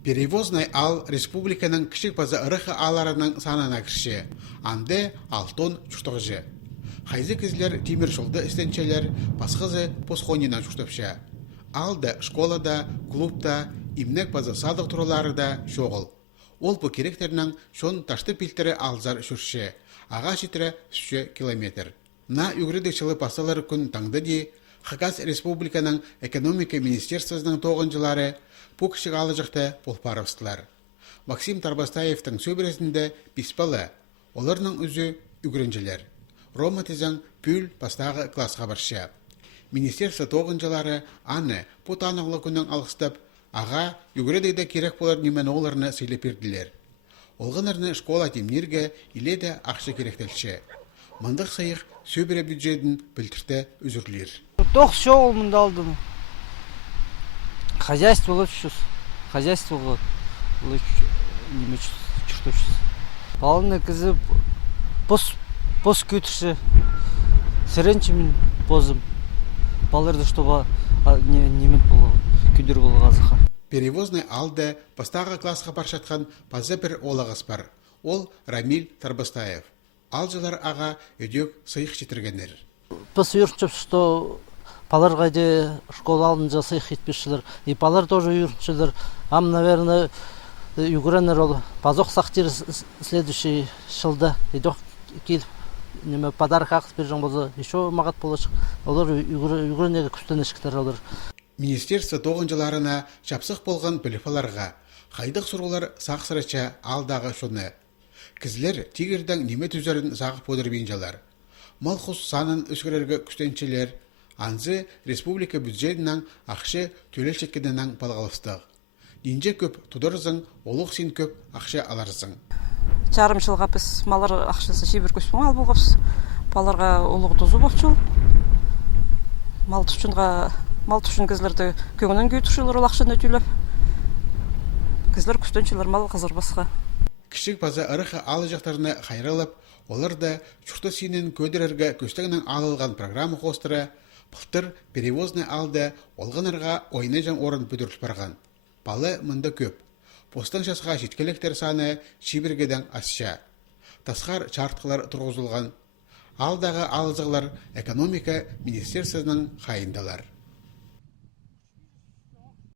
Перевозный ал республиканың кішік базы ырықы аларының санына кірші, анды алтон чүштіғжі. Хайзы кезлер темір жолды істенчелер басқызы посхонина чүштіпші. Алды школада, клубта, имнек базы садық тұрылары да шоғыл. Ол бұл керектерінің шон ташты пилтері алзар шүрші, аға шетірі 3 километр. На үгірдікшілі пасалары күн таңды де, Хакас республиканың экономика министерствосының тоғынжылары бұл кішік алыжықты полпарывстылар. Максим Тарбастаевтың сөбіресінде биспалы, оларның үзі үгірінжілер. Рома тезің пүл пастағы классға баршы. Министерство тоғынжылары аны бұт анығылы күнің алғыстап, аға үгірдейді керек болар немен оларыны сөйлеп берділер. Олғынырны школа темнерге иледі ақшы керектелші. Мандық сайық сөбіре бюджетін білтірді үзірлер. Тоқ шоу мұнда алдым. Хозяйствоға түшіз. Хозяйствоға неме чүртіпшіз. Балыны кізі пос көтірші. Сіренчімен позым. Балырды штоба немен болу, күдір болу ғазыға. Перевозный алды бастағы классқа баршатқан пазы бір олағыз бар. Ол Рамиль Тарбастаев. Алжылар аға өдек сыйық жетіргенер. Пос үйіртшіп, что паларға де школа алдынша сыйық етпешілер. И палар тоже үйіртшілер. Наверное, югренер ол. Пазоқ сақтер следующий жылда. Едоқ келіп, неме подарок ақыс бержен болса, еще мағат болашық. Олар югренеге күстенешіктер олар. Министерство тоғынжыларына жапсық болған біліпаларға, қайдық сұрғылар сақсырача алдағы шоны. Кізлер тигердің немет үзерін сағып өдірбейін жалар. Малхус санын өскерерге күстенчелер, анзы республика бюджетінің ақшы төлел шеткедінің балғалыстық. Нинже көп тұдырызың, олық сен көп ақшы аларызың. Жарым жылға біз малар ақшысы шебір көспің ал болғапс. Баларға олығы дұзы боқчыл. Мал түшін кізлерді көңінен көйтішілер ол ақшын өтіліп. Кізлер күстенчелер мал қызыр басқа. Кішік база ырықы алы жақтарына қайралып, олар да чүрті сенен көдірерге көстігінің алылған программы қостыры, бұлтыр перевозны алды олғанырға ойны жан орын бүдіріл барған. Балы мұнда көп. Постан жасға жеткеліктер саны шибіргеден асша. Тасқар чартқылар тұрғызылған. Алдағы алызығылар экономика министерствосының қайындалар.